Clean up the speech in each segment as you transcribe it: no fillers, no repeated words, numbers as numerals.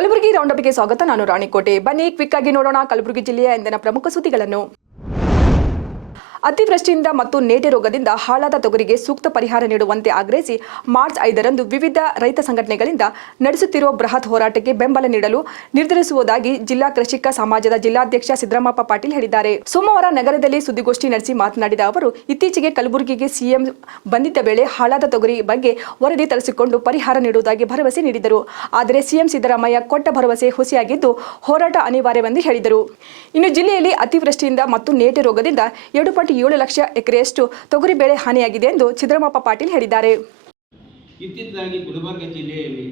ಕಲಬುರಗಿ ರೌಂಡಪ್ಗೆ ಸ್ವಾಗತ. ನಾನು ರಾಣಿಕೋಟೆ. ಬನ್ನಿ ಕ್ವಿಕ್ ಆಗಿ ನೋಡೋಣ ಕಲಬುರಗಿ ಜಿಲ್ಲೆಯ ಇಂದಿನ ಪ್ರಮುಖ ಸುದ್ದಿಗಳನ್ನು. ಅತಿವೃಷ್ಟಿಯಿಂದ ಮತ್ತು ನೇಟೆ ರೋಗದಿಂದ ಹಾಳಾದ ತೊಗರಿಗೆ ಸೂಕ್ತ ಪರಿಹಾರ ನೀಡುವಂತೆ ಆಗ್ರಹಿಸಿ ಮಾರ್ಚ್ 5ರಂದು ವಿವಿಧ ರೈತ ಸಂಘಟನೆಗಳಿಂದ ನಡೆಸುತ್ತಿರುವ ಬೃಹತ್ ಹೋರಾಟಕ್ಕೆ ಬೆಂಬಲ ನೀಡಲು ನಿರ್ಧರಿಸುವುದಾಗಿ ಜಿಲ್ಲಾ ಕೃಷಿಕ ಸಮಾಜದ ಜಿಲ್ಲಾಧ್ಯಕ್ಷ ಸಿದ್ದರಾಮಪ್ಪ ಪಾಟೀಲ್ ಹೇಳಿದ್ದಾರೆ. ಸೋಮವಾರ ನಗರದಲ್ಲಿ ಸುದ್ದಿಗೋಷ್ಠಿ ನಡೆಸಿ ಮಾತನಾಡಿದ ಅವರು, ಇತ್ತೀಚೆಗೆ ಕಲಬುರಗಿಗೆ ಸಿಎಂ ಬಂದಿದ್ದ ವೇಳೆ ಹಾಳಾದ ತೊಗರಿ ಬಗ್ಗೆ ವರದಿ ತರಿಸಿಕೊಂಡು ಪರಿಹಾರ ನೀಡುವುದಾಗಿ ಭರವಸೆ ನೀಡಿದರು. ಆದರೆ ಸಿಎಂ ಸಿದ್ದರಾಮಯ್ಯ ಕೊಟ್ಟ ಭರವಸೆ ಹುಸಿಯಾಗಿದ್ದು ಹೋರಾಟ ಅನಿವಾರ್ಯವೆಂದು ಹೇಳಿದರು. ಇನ್ನು ಜಿಲ್ಲೆಯಲ್ಲಿ ಅತಿವೃಷ್ಟಿಯಿಂದ ಮತ್ತು ನೇಟೆ ರೋಗದಿಂದ 2.7 ಲಕ್ಷ ಎಕರೆಯಷ್ಟು ತೊಗರಿ ಬೆಳೆ ಹಾನಿಯಾಗಿದೆ ಎಂದು ಸಿದ್ದರಾಮಪ್ಪ ಪಾಟೀಲ್ ಹೇಳಿದ್ದಾರೆ. ಇತ್ತೀಚೆಗೆ ಗುಲ್ಬರ್ಗ ಜಿಲ್ಲೆಯಲ್ಲಿ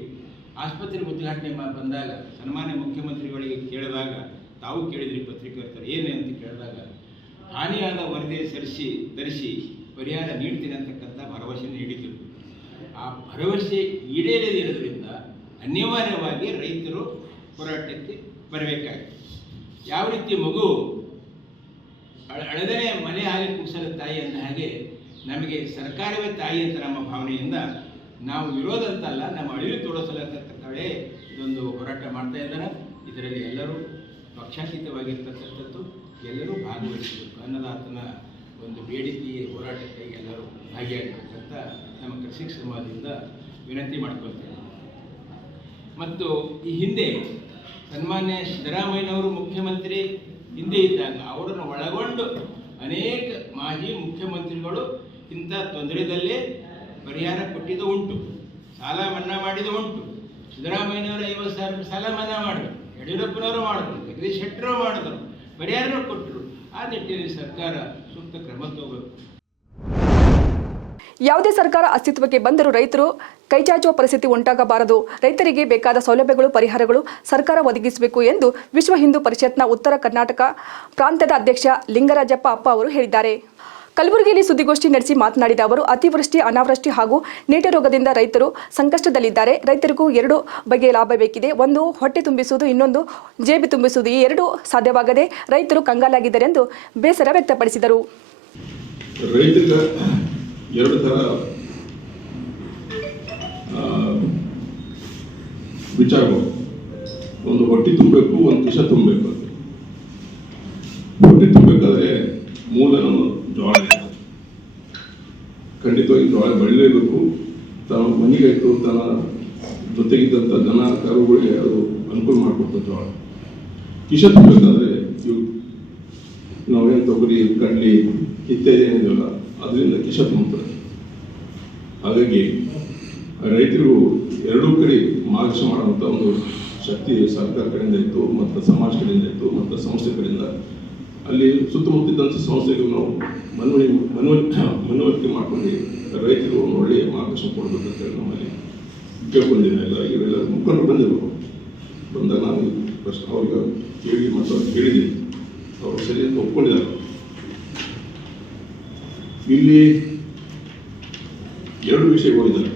ಆಸ್ಪತ್ರೆ ಉದ್ಘಾಟನೆ ಬಂದಾಗ ಸನ್ಮಾನ್ಯ ಮುಖ್ಯಮಂತ್ರಿಗಳಿಗೆ ಕೇಳಿದಾಗ, ತಾವು ಕೇಳಿದ್ರಿ ಪತ್ರಿಕರ್ತರು ಏನೇ ಅಂತ ಕೇಳಿದಾಗ, ಹಾನಿಯಾದ ವರದಿ ತರಿಸಿ ಪರಿಹಾರ ನೀಡ್ತೀನಿ ಅಂತಕ್ಕಂಥ ಭರವಸೆ ನೀಡಿದರು. ಆ ಭರವಸೆ ಈಡೇರದಿರೋದ್ರಿಂದ ಅನಿವಾರ್ಯವಾಗಿ ರೈತರು ಹೋರಾಟಕ್ಕೆ ಬರಬೇಕಾಗಿದೆ. ಯಾವ ರೀತಿ ಮಗು ಅಳದನೆ ಮನೆ ಹಾಗೆ ಕುಡಿಸಲು ತಾಯಿ ಅಂದ ಹಾಗೆ ನಮಗೆ ಸರ್ಕಾರವೇ ತಾಯಿ ಅಂತ ನಮ್ಮ ಭಾವನೆಯಿಂದ ನಾವು ಇರೋದಂತಲ್ಲ, ನಮ್ಮ ಅಳಿವು ತೋರಿಸಲಕ್ಕಂತಕ್ಕಳೆ ಇದೊಂದು ಹೋರಾಟ ಮಾಡ್ತಾ ಇದ್ದಾರೆ. ಇದರಲ್ಲಿ ಎಲ್ಲರೂ ಪಕ್ಷಾತೀತವಾಗಿರ್ತಕ್ಕಂಥದ್ದು ಎಲ್ಲರೂ ಭಾಗವಹಿಸಬೇಕು ಅನ್ನೋದಾತನ ಒಂದು ಬೇಡಿಕೆ ಹೋರಾಟಕ್ಕೆ ಎಲ್ಲರೂ ಭಾಗಿಯಾಗಬೇಕಂತ ನಮ್ಮ ಕೃಷಿಕ ಸಮಾಜದಿಂದ ವಿನಂತಿ ಮಾಡ್ಕೊಳ್ತೇವೆ. ಮತ್ತು ಈ ಹಿಂದೆ ಸನ್ಮಾನ್ಯ ಸಿದ್ದರಾಮಯ್ಯನವರು ಮುಖ್ಯಮಂತ್ರಿ ಹಿಂದೆ ಇದ್ದಾಗ ಅವರನ್ನು ಒಳಗೊಂಡು ಅನೇಕ ಮಾಜಿ ಮುಖ್ಯಮಂತ್ರಿಗಳು ಇಂಥ ತೊಂದರೆದಲ್ಲೇ ಪರಿಹಾರ ಕೊಟ್ಟಿದ್ದು ಉಂಟು, ಸಾಲ ಮನ್ನಾ ಮಾಡಿದ ಉಂಟು. ಸಿದ್ದರಾಮಯ್ಯನವರು 50,000 ಸಾಲ ಮನ್ನಾ ಮಾಡಿದ್ರು, ಯಡಿಯೂರಪ್ಪನವರು ಮಾಡಿದ್ರು, ಜಗದೀಶ್ ಶೆಟ್ಟರು ಮಾಡಿದ್ರು, ಪರಿಹಾರ ಕೊಟ್ಟರು. ಆ ನಿಟ್ಟಿನಲ್ಲಿ ಸರ್ಕಾರ ಸೂಕ್ತ ಕ್ರಮ ತಗೋಬೇಕು. ಯಾವುದೇ ಸರ್ಕಾರ ಅಸ್ತಿತ್ವಕ್ಕೆ ಬಂದರೂ ರೈತರು ಕೈಚಾಚುವ ಪರಿಸ್ಥಿತಿ ಉಂಟಾಗಬಾರದು. ರೈತರಿಗೆ ಬೇಕಾದ ಸೌಲಭ್ಯಗಳು, ಪರಿಹಾರಗಳು ಸರ್ಕಾರ ಒದಗಿಸಬೇಕು ಎಂದು ವಿಶ್ವ ಹಿಂದೂ ಪರಿಷತ್ನ ಉತ್ತರ ಕರ್ನಾಟಕ ಪ್ರಾಂತ್ಯದ ಅಧ್ಯಕ್ಷ ಲಿಂಗರಾಜಪ್ಪ ಅಪ್ಪ ಅವರು ಹೇಳಿದ್ದಾರೆ. ಕಲಬುರಗಿಯಲ್ಲಿ ಸುದ್ದಿಗೋಷ್ಠಿ ನಡೆಸಿ ಮಾತನಾಡಿದ ಅವರು, ಅತಿವೃಷ್ಟಿ, ಅನಾವೃಷ್ಟಿ ಹಾಗೂ ನೇಟೆ ರೋಗದಿಂದ ರೈತರು ಸಂಕಷ್ಟದಲ್ಲಿದ್ದಾರೆ. ರೈತರಿಗೂ 2 ಬಗೆಯ ಲಾಭ ಬೇಕಿದೆ. ಒಂದು ಹೊಟ್ಟೆ ತುಂಬಿಸುವುದು, ಇನ್ನೊಂದು ಜೇಬು ತುಂಬಿಸುವುದು. ಈ 2 ಸಾಧ್ಯವಾಗದೆ ರೈತರು ಕಂಗಾಲಾಗಿದ್ದಾರೆ ಎಂದು ಬೇಸರ ವ್ಯಕ್ತಪಡಿಸಿದರು. ರೈತರಿಗೆ 2 ಥರ ವಿಚಾರಗಳು, ಒಂದು ಹೊಟ್ಟೆ ತುಂಬಬೇಕು, ಒಂದು ಕಿಶ ತುಂಬಬೇಕು. ಹೊಟ್ಟೆ ತುಂಬಬೇಕಾದ್ರೆ ಮೂಲ ನಮ್ಮ ಜೋಳ, ಖಂಡಿತವಾಗಿ ಜೋಳ ಬೆಳಿಲೇಬೇಕು. ತನ್ನ ಮನೆಗಾಯ್ತು, ತನ್ನ ಜೊತೆಗಿದ್ದಂಥ ದನ ಕರುಗಳಿಗೆ ಅದು ಅನುಕೂಲ ಮಾಡಿಕೊಡ್ತದೆ ಜೋಳ. ಕಿಶ ತುಂಬಬೇಕಾದ್ರೆ ಇವು ನಾವೇನು ತೊಗರಿ, ಕಡ್ಲಿ ಇತ್ಯಾದಿ ಏನಿದೆಯಲ್ಲ ಅದರಿಂದ ಕಿಶ ತುಂಬುತ್ತದೆ. ಹಾಗಾಗಿ ರೈತರಿಗೂ 2 ಕಡೆ ಮಾರ್ಗದರ್ಶನ ಮಾಡುವಂಥ ಒಂದು ಶಕ್ತಿ ಸರ್ಕಾರ ಕಡೆಯಿಂದ ಇತ್ತು, ಮತ್ತು ಸಮಾಜ ಕಡೆಯಿಂದ ಇತ್ತು, ಮತ್ತು ಸಂಸ್ಥೆ ಕಡೆಯಿಂದ. ಅಲ್ಲಿ ಸುತ್ತಮುತ್ತಿದ್ದಂಥ ಸಂಸ್ಥೆಗೂ ನಾವು ಮನವರಿಕೆ ಮಾಡ್ಕೊಂಡು ರೈತರು ಒಂದು ಒಳ್ಳೆಯ ಮಾರ್ಗದರ್ಶನ ಕೊಡಬೇಕಂತೇಳಿ ನಮ್ಮಲ್ಲಿ ಕೇಳ್ಕೊಂಡಿದ್ದೇನೆ. ಇವರೆಲ್ಲ ಮುಖಂಡರು ಬಂದಾಗ ನಾನು ಪ್ರಶ್ನೆ ಅವ್ರಿಗೆ ಕೇಳಿ ಮತ್ತು ಅವ್ರಿಗೆ ಹೇಳಿದ್ದೀನಿ, ಅವರು ಸರಿ ಅಂತ ಒಪ್ಕೊಂಡಿದ್ದಾರೆ. ಇಲ್ಲಿ 2 ವಿಷಯಗಳಿದ್ದಾರೆ.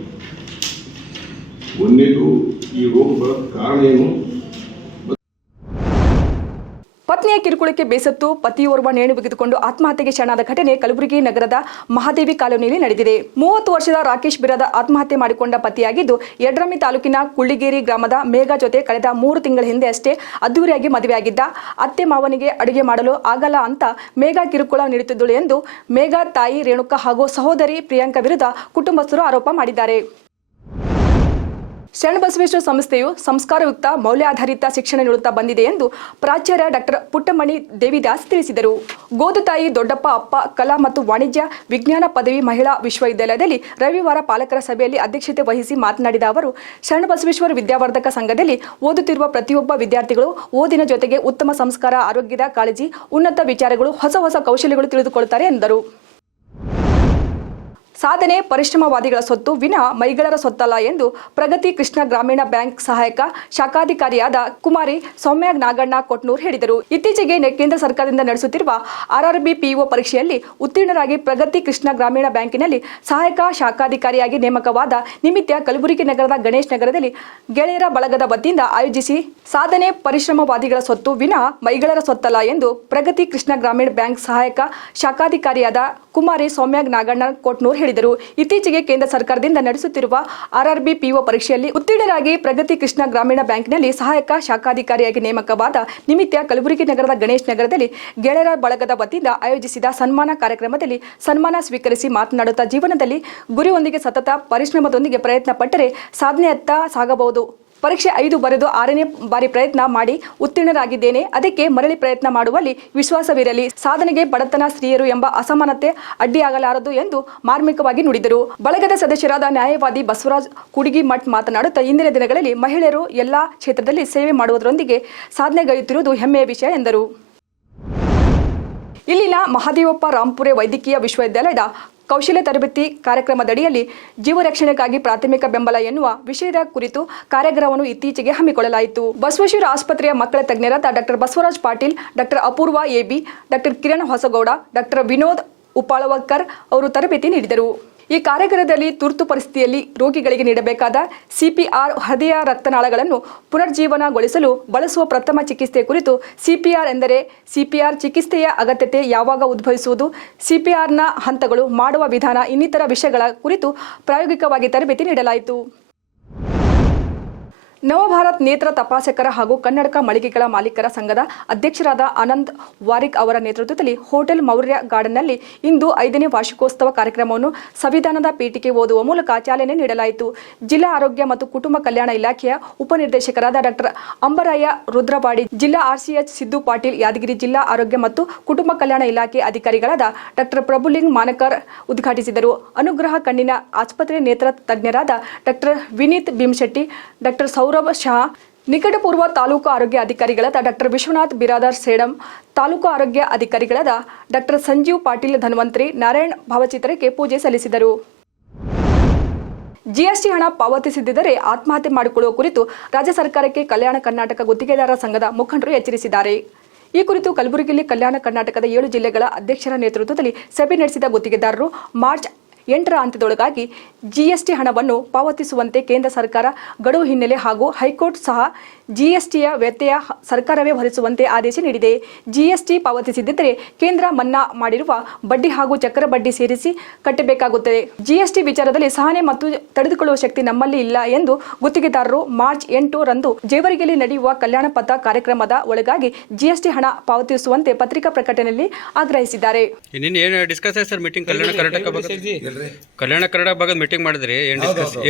ಒಂದೇದು ಈ ರೋಗ ಬರೋ ಕಾರಣ ಏನು. ಪತ್ನಿಯ ಕಿರುಕುಳಕ್ಕೆ ಬೇಸತ್ತು ಪತಿಯೋರ್ವ ನೇಣು ಬಿಗಿದುಕೊಂಡು ಆತ್ಮಹತ್ಯೆಗೆ ಶರಣಾದ ಘಟನೆ ಕಲಬುರಗಿ ನಗರದ ಮಹಾದೇವಿ ಕಾಲೋನಿಯಲ್ಲಿ ನಡೆದಿದೆ. 30 ವರ್ಷದ ರಾಕೇಶ್ ಬಿರಾದ ಆತ್ಮಹತ್ಯೆ ಮಾಡಿಕೊಂಡ ಪತಿಯಾಗಿದ್ದು, ಯಡ್ರಾಮಿ ತಾಲೂಕಿನ ಕುಳ್ಳಿಗೇರಿ ಗ್ರಾಮದ ಮೇಘಾ ಜೊತೆ ಕಳೆದ 3 ತಿಂಗಳ ಹಿಂದೆ ಅಷ್ಟೇ ಅದ್ದೂರಿಯಾಗಿ ಮದುವೆಯಾಗಿದ್ದ. ಅತ್ತೆ ಮಾವನಿಗೆ ಅಡುಗೆ ಮಾಡಲು ಆಗಲ್ಲ ಅಂತ ಮೇಘಾ ಕಿರುಕುಳ ನೀಡುತ್ತಿದ್ದಳು ಎಂದು ಮೇಘಾ ತಾಯಿ ರೇಣುಕಾ ಹಾಗೂ ಸಹೋದರಿ ಪ್ರಿಯಾಂಕಾ ವಿರುದ್ಧ ಕುಟುಂಬಸ್ಥರು ಆರೋಪ ಮಾಡಿದ್ದಾರೆ. ಶರಣಬಸವೇಶ್ವರ ಸಂಸ್ಥೆಯು ಸಂಸ್ಕಾರಯುಕ್ತ ಮೌಲ್ಯಾಧಾರಿತ ಶಿಕ್ಷಣ ನೀಡುತ್ತಾ ಬಂದಿದೆ ಎಂದು ಪ್ರಾಚಾರ್ಯ ಡಾಕ್ಟರ್ ಪುಟ್ಟಮಣಿ ದೇವಿದಾಸ್ ತಿಳಿಸಿದರು. ಗೋದತಾಯಿ ದೊಡ್ಡಪ್ಪ ಅಪ್ಪ ಕಲಾ ಮತ್ತು ವಾಣಿಜ್ಯ ವಿಜ್ಞಾನ ಪದವಿ ಮಹಿಳಾ ವಿಶ್ವವಿದ್ಯಾಲಯದಲ್ಲಿ ರವಿವಾರ ಪಾಲಕರ ಸಭೆಯಲ್ಲಿ ಅಧ್ಯಕ್ಷತೆ ವಹಿಸಿ ಮಾತನಾಡಿದ ಅವರು, ಶರಣಬಸವೇಶ್ವರ ವಿದ್ಯಾವರ್ಧಕ ಸಂಘದಲ್ಲಿ ಓದುತ್ತಿರುವ ಪ್ರತಿಯೊಬ್ಬ ವಿದ್ಯಾರ್ಥಿಗಳು ಓದಿನ ಜೊತೆಗೆ ಉತ್ತಮ ಸಂಸ್ಕಾರ, ಆರೋಗ್ಯದ ಕಾಳಜಿ, ಉನ್ನತ ವಿಚಾರಗಳು, ಹೊಸ ಕೌಶಲ್ಯಗಳು ತಿಳಿದುಕೊಳ್ಳುತ್ತಾರೆ ಎಂದರು. ಸಾಧನೆ ಪರಿಶ್ರಮವಾದಿಗಳ ಸೊತ್ತು ವಿನಃ ಮೈಗಳರ ಸೊತ್ತಲ್ಲ ಎಂದು ಪ್ರಗತಿ ಕೃಷ್ಣ ಗ್ರಾಮೀಣ ಬ್ಯಾಂಕ್ ಸಹಾಯಕ ಶಾಖಾಧಿಕಾರಿಯಾದ ಕುಮಾರಿ ಸೌಮ್ಯ ನಾಗಣ್ಣ ಕೊಟ್ನೂರ್ ಹೇಳಿದರು. ಇತ್ತೀಚೆಗೆ ಕೇಂದ್ರ ಸರ್ಕಾರದಿಂದ ನಡೆಸುತ್ತಿರುವ RRB PO ಪರೀಕ್ಷೆಯಲ್ಲಿ ಉತ್ತೀರ್ಣರಾಗಿ ಪ್ರಗತಿ ಕೃಷ್ಣ ಗ್ರಾಮೀಣ ಬ್ಯಾಂಕಿನಲ್ಲಿ ಸಹಾಯಕ ಶಾಖಾಧಿಕಾರಿಯಾಗಿ ನೇಮಕವಾದ ನಿಮಿತ್ತ ಕಲಬುರಗಿ ನಗರದ ಗಣೇಶ್ ನಗರದಲ್ಲಿ ಗೆಳೆಯರ ಬಳಗದ ವತಿಯಿಂದ ಆಯೋಜಿಸಿ ಸಾಧನೆ ಪರಿಶ್ರಮವಾದಿಗಳ ಸೊತ್ತು ವಿನಃ ಮೈಗಳರ ಸೊತ್ತಲ್ಲ ಎಂದು ಪ್ರಗತಿ ಕೃಷ್ಣ ಗ್ರಾಮೀಣ ಬ್ಯಾಂಕ್ ಸಹಾಯಕ ಶಾಖಾಧಿಕಾರಿಯಾದ ಕುಮಾರಿ ಸೌಮ್ಯ ನಾಗಣ್ಣ ಕೊಟ್ನೂರ್ ಹೇಳಿದರು. ಮಾಡಿದರು. ಇತ್ತೀಚೆಗೆ ಕೇಂದ್ರ ಸರ್ಕಾರದಿಂದ ನಡೆಸುತ್ತಿರುವ RRB PO ಪರೀಕ್ಷೆಯಲ್ಲಿ ಉತ್ತೀರ್ಣರಾಗಿ ಪ್ರಗತಿ ಕೃಷ್ಣ ಗ್ರಾಮೀಣ ಬ್ಯಾಂಕ್ನಲ್ಲಿ ಸಹಾಯಕ ಶಾಖಾಧಿಕಾರಿಯಾಗಿ ನೇಮಕವಾದ ನಿಮಿತ್ತ ಕಲಬುರಗಿ ನಗರದ ಗಣೇಶ್ ನಗರದಲ್ಲಿ ಗೆಳೆಯರ ಬಳಗದ ವತಿಯಿಂದ ಆಯೋಜಿಸಿದ ಸನ್ಮಾನ ಕಾರ್ಯಕ್ರಮದಲ್ಲಿ ಸನ್ಮಾನ ಸ್ವೀಕರಿಸಿ ಮಾತನಾಡುತ್ತಾ ಜೀವನದಲ್ಲಿ ಗುರಿಯೊಂದಿಗೆ ಸತತ ಪರಿಶ್ರಮದೊಂದಿಗೆ ಪ್ರಯತ್ನ ಪಟ್ಟರೆ ಸಾಧನೆಯತ್ತ ಸಾಗಬಹುದು. ಪರೀಕ್ಷೆ 5 ಬರೆದು 6ನೇ ಬಾರಿ ಪ್ರಯತ್ನ ಮಾಡಿ ಉತ್ತೀರ್ಣರಾಗಿದ್ದೇನೆ. ಅದಕ್ಕೆ ಮರಳಿ ಪ್ರಯತ್ನ ಮಾಡುವಲ್ಲಿ ವಿಶ್ವಾಸವಿರಲಿ. ಸಾಧನೆಗೆ ಬಡತನ, ಸ್ತ್ರೀಯರು ಎಂಬ ಅಸಮಾನತೆ ಅಡ್ಡಿಯಾಗಲಾರದು ಎಂದು ಮಾರ್ಮಿಕವಾಗಿ ನುಡಿದರು. ಬಳಗದ ಸದಸ್ಯರಾದ ನ್ಯಾಯವಾದಿ ಬಸವರಾಜ್ ಕುಡಿಗಿಮಠ್ ಮಾತನಾಡುತ್ತಾ ಇಂದಿನ ದಿನಗಳಲ್ಲಿ ಮಹಿಳೆಯರು ಎಲ್ಲಾ ಕ್ಷೇತ್ರದಲ್ಲಿ ಸೇವೆ ಮಾಡುವುದರೊಂದಿಗೆ ಸಾಧನೆಗೈಯುತ್ತಿರುವುದು ಹೆಮ್ಮೆಯ ವಿಷಯ ಎಂದರು. ಇಲ್ಲಿನ ಮಹಾದೇವಪ್ಪ ರಾಂಪುರೆ ವೈದ್ಯಕೀಯ ವಿಶ್ವವಿದ್ಯಾಲಯದ ಕೌಶಲ್ಯ ತರಬೇತಿ ಕಾರ್ಯಕ್ರಮದಡಿಯಲ್ಲಿ ಜೀವರಕ್ಷಣೆಗಾಗಿ ಪ್ರಾಥಮಿಕ ಬೆಂಬಲ ಎನ್ನುವ ವಿಷಯದ ಕುರಿತು ಕಾರ್ಯಾಗಾರವನ್ನು ಇತ್ತೀಚೆಗೆ ಹಮ್ಮಿಕೊಳ್ಳಲಾಯಿತು. ಬಸವೇಶ್ವರ ಆಸ್ಪತ್ರೆಯ ಮಕ್ಕಳ ತಜ್ಞರಾದ doctor Basavaraj Patil, doctor Apoorva AB, doctor Kiran Hosagowda, doctor Vinod Upalavkar ಅವರು ತರಬೇತಿ ನೀಡಿದರು. ಈ ಕಾರ್ಯಾಗಾರದಲ್ಲಿ ತುರ್ತು ಪರಿಸ್ಥಿತಿಯಲ್ಲಿ ರೋಗಿಗಳಿಗೆ ನೀಡಬೇಕಾದ CPR ಹೃದಯ ರಕ್ತನಾಳಗಳನ್ನು ಪುನರ್ಜೀವನಗೊಳಿಸಲು ಬಳಸುವ ಪ್ರಥಮ ಚಿಕಿತ್ಸೆ ಕುರಿತು, CPR ಎಂದರೆ CPR ಚಿಕಿತ್ಸೆಯ ಅಗತ್ಯತೆ ಯಾವಾಗ ಉದ್ಭವಿಸುವುದು, CPRನ ಹಂತಗಳು, ಮಾಡುವ ವಿಧಾನ ಇನ್ನಿತರ ವಿಷಯಗಳ ಕುರಿತು ಪ್ರಾಯೋಗಿಕವಾಗಿ ತರಬೇತಿ ನೀಡಲಾಯಿತು. ನವಭಾರತ್ ನೇತ್ರ ತಪಾಸಕರ ಹಾಗೂ ಕನ್ನಡಕ ಮಳಿಗೆಗಳ ಮಾಲೀಕರ ಸಂಘದ ಅಧ್ಯಕ್ಷರಾದ ಆನಂದ್ ವಾರಿಕ್ ಅವರ ನೇತೃತ್ವದಲ್ಲಿ ಹೋಟೆಲ್ ಮೌರ್ಯ ಗಾರ್ಡನ್ನಲ್ಲಿ ಇಂದು 5ನೇ ವಾರ್ಷಿಕೋತ್ಸವ ಕಾರ್ಯಕ್ರಮವನ್ನು ಸಂವಿಧಾನದ ಪೀಠಿಕೆ ಓದುವ ಮೂಲಕ ಚಾಲನೆ ನೀಡಲಾಯಿತು. ಜಿಲ್ಲಾ ಆರೋಗ್ಯ ಮತ್ತು ಕುಟುಂಬ ಕಲ್ಯಾಣ ಇಲಾಖೆಯ ಉಪನಿರ್ದೇಶಕರಾದ ಡಾಕ್ಟರ್ ಅಂಬರಾಯ ರುದ್ರವಾಡಿ, ಜಿಲ್ಲಾ RCH ಸಿದ್ದು ಪಾಟೀಲ್ ಯಾದಗಿರಿ, ಜಿಲ್ಲಾ ಆರೋಗ್ಯ ಮತ್ತು ಕುಟುಂಬ ಕಲ್ಯಾಣ ಇಲಾಖೆ ಅಧಿಕಾರಿಗಳಾದ ಡಾಕ್ಟರ್ ಪ್ರಭುಲಿಂಗ್ ಮಾನಕರ್ ಉದ್ಘಾಟಿಸಿದರು. ಅನುಗ್ರಹ ಕಣ್ಣಿನ ಆಸ್ಪತ್ರೆ ನೇತ್ರ ತಜ್ಞರಾದ ಡಾಕ್ಟರ್ ವಿನೀತ್ ಭೀಮಶೆಟ್ಟಿ, ಡಾಕ್ಟರ್ ಸೌರಭ್ ಶಾ, ನಿಕಟಪೂರ್ವ ತಾಲೂಕು ಆರೋಗ್ಯ ಅಧಿಕಾರಿಗಳಾದ ಡಾಕ್ಟರ್ ವಿಶ್ವನಾಥ್ ಬಿರಾದಾರ್ ಸೇಡಂ, ತಾಲೂಕು ಆರೋಗ್ಯ ಅಧಿಕಾರಿಗಳಾದ ಡಾಕ್ಟರ್ ಸಂಜೀವ್ ಪಾಟೀಲ್ ಧನ್ವಂತ್ರಿ, ನಾರಾಯಣ್ ಭಾವಚಿತ್ರಕ್ಕೆ ಪೂಜೆ ಸಲ್ಲಿಸಿದರು. GST ಹಣ ಪಾವತಿಸದಿದ್ದರೆ ಆತ್ಮಹತ್ಯೆ ಮಾಡಿಕೊಳ್ಳುವ ಕುರಿತು ರಾಜ್ಯ ಸರ್ಕಾರಕ್ಕೆ ಕಲ್ಯಾಣ ಕರ್ನಾಟಕ ಗುತ್ತಿಗೆದಾರರ ಸಂಘದ ಮುಖಂಡರು ಎಚ್ಚರಿಸಿದ್ದಾರೆ. ಈ ಕುರಿತು ಕಲಬುರಗಿಯಲ್ಲಿ ಕಲ್ಯಾಣ ಕರ್ನಾಟಕದ 7 ಜಿಲ್ಲೆಗಳ ಅಧ್ಯಕ್ಷರ ನೇತೃತ್ವದಲ್ಲಿ ಸಭೆ ನಡೆಸಿದ ಗುತ್ತಿಗೆದಾರರು ಮಾರ್ಚ್ 8ರ ಅಂತ್ಯದೊಳಗಾಗಿ GST ಹಣವನ್ನು ಪಾವತಿಸುವಂತೆ ಕೇಂದ್ರ ಸರ್ಕಾರ ಗಡುವು ಹಿನ್ನೆಲೆ ಹಾಗೂ ಹೈಕೋರ್ಟ್ ಸಹ GSTಯ ವ್ಯತ್ಯಯ ಸರ್ಕಾರವೇ ಭರಿಸುವಂತೆ ಆದೇಶ ನೀಡಿದೆ. GST ಪಾವತಿಸದಿದ್ದರೆ ಕೇಂದ್ರ ಮನ್ನಾ ಮಾಡಿರುವ ಬಡ್ಡಿ ಹಾಗೂ ಚಕ್ರ ಬಡ್ಡಿ ಸೇರಿಸಿ ಕಟ್ಟಬೇಕಾಗುತ್ತದೆ. GST ವಿಚಾರದಲ್ಲಿ ಸಹನೆ ಮತ್ತು ತಡೆದುಕೊಳ್ಳುವ ಶಕ್ತಿ ನಮ್ಮಲ್ಲಿ ಇಲ್ಲ ಎಂದು ಗುತ್ತಿಗೆದಾರರು ಮಾರ್ಚ್ 8ರಂದು ಜೇವರಿಗೆಯಲ್ಲಿ ನಡೆಯುವ ಕಲ್ಯಾಣ ಪಥ ಕಾರ್ಯಕ್ರಮದ ಒಳಗಾಗಿ GST ಹಣ ಪಾವತಿಸುವಂತೆ ಪತ್ರಿಕಾ ಪ್ರಕಟಣೆಯಲ್ಲಿ ಆಗ್ರಹಿಸಿದ್ದಾರೆ. ಕಲ್ಯಾಣ ಕರ್ನಾಟಕ ಭಾಗದ ಮೀಟಿಂಗ್ ಮಾಡಿದ್ರಿ,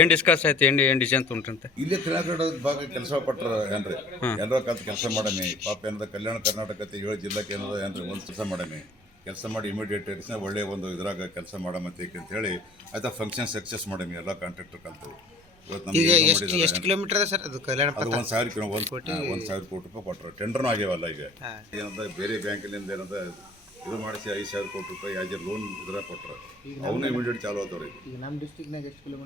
ಏನ್ ಡಿಸ್ಕಸ್ ಆಯ್ತು, ಏನ್ ಡಿಸಿಷನ್ ತೊಗೊಂಡ್ರಂತೆ? ಇಲ್ಲಿ ಕಲ್ಯಾಣ ಕರ್ನಾಟಕದ ಭಾಗ ಕೆಲಸ ಪಟ್ರ ಏನ್ರಿ ಎಲ್ಲರ ಕಲ್ತ ಕೆಲಸ ಮಾಡಮಿ. ಪಾಪ ಏನದ ಕಲ್ಯಾಣ ಕರ್ನಾಟಕ 7 ಜಿಲ್ಲೆಗೆ ಏನದ ಏನ್ರಿ ಒಂದು ಕೆಲಸ ಮಾಡಮಿ, ಕೆಲಸ ಮಾಡಿ ಇಮಿಡಿಯೇಟ್ ಒಳ್ಳೆ ಒಂದು ಇದ್ರಾಗ ಕೆಲಸ ಮಾಡಮತ್ತೆ ಅಂತ ಹೇಳಿ ಆಯ್ತಾ ಫಂಕ್ಷನ್ ಸಕ್ಸಸ್ ಮಾಡಮಿ. ಎಲ್ಲ ಕಾಂಟ್ರಾಕ್ಟರ್ ಕಲ್ತೀವಿ. ಇವತ್ತು ಎಷ್ಟು ಕಿಲೋಮೀಟರ್ ಅದ ಸರ್ ಅದು ಕಲ್ಯಾಣ ಪಥ? 1,000 ಕೋಟಿ ರೂಪಾಯಿ ಕೊಟ್ಟರು. ಟೆಂಡರ್ನೂ ಆಗ್ಯಾವಲ್ಲ. ಈಗ ಏನಂತ ಬೇರೆ ಬ್ಯಾಂಕಿನಿಂದ ಏನಂತ ಇದು ಮಾಡಿಸಿ 5,000 ಕೋಟಿ ರೂಪಾಯಿ ಯಾಜರ್ ಲೋನ್ ಇದ್ರ ಕೊಟ್ಟರು. ಅವನು ಇಮಿಡಿಯೇಟ್ ಚಾಲು ಆದವ್ರಿ. ಈಗ ನಮ್ಮ ಡಿಸ್ಟ್ರಿಕ್ನಾಗ ಎಷ್ಟು ಕಿಲೋಮೀಟರ್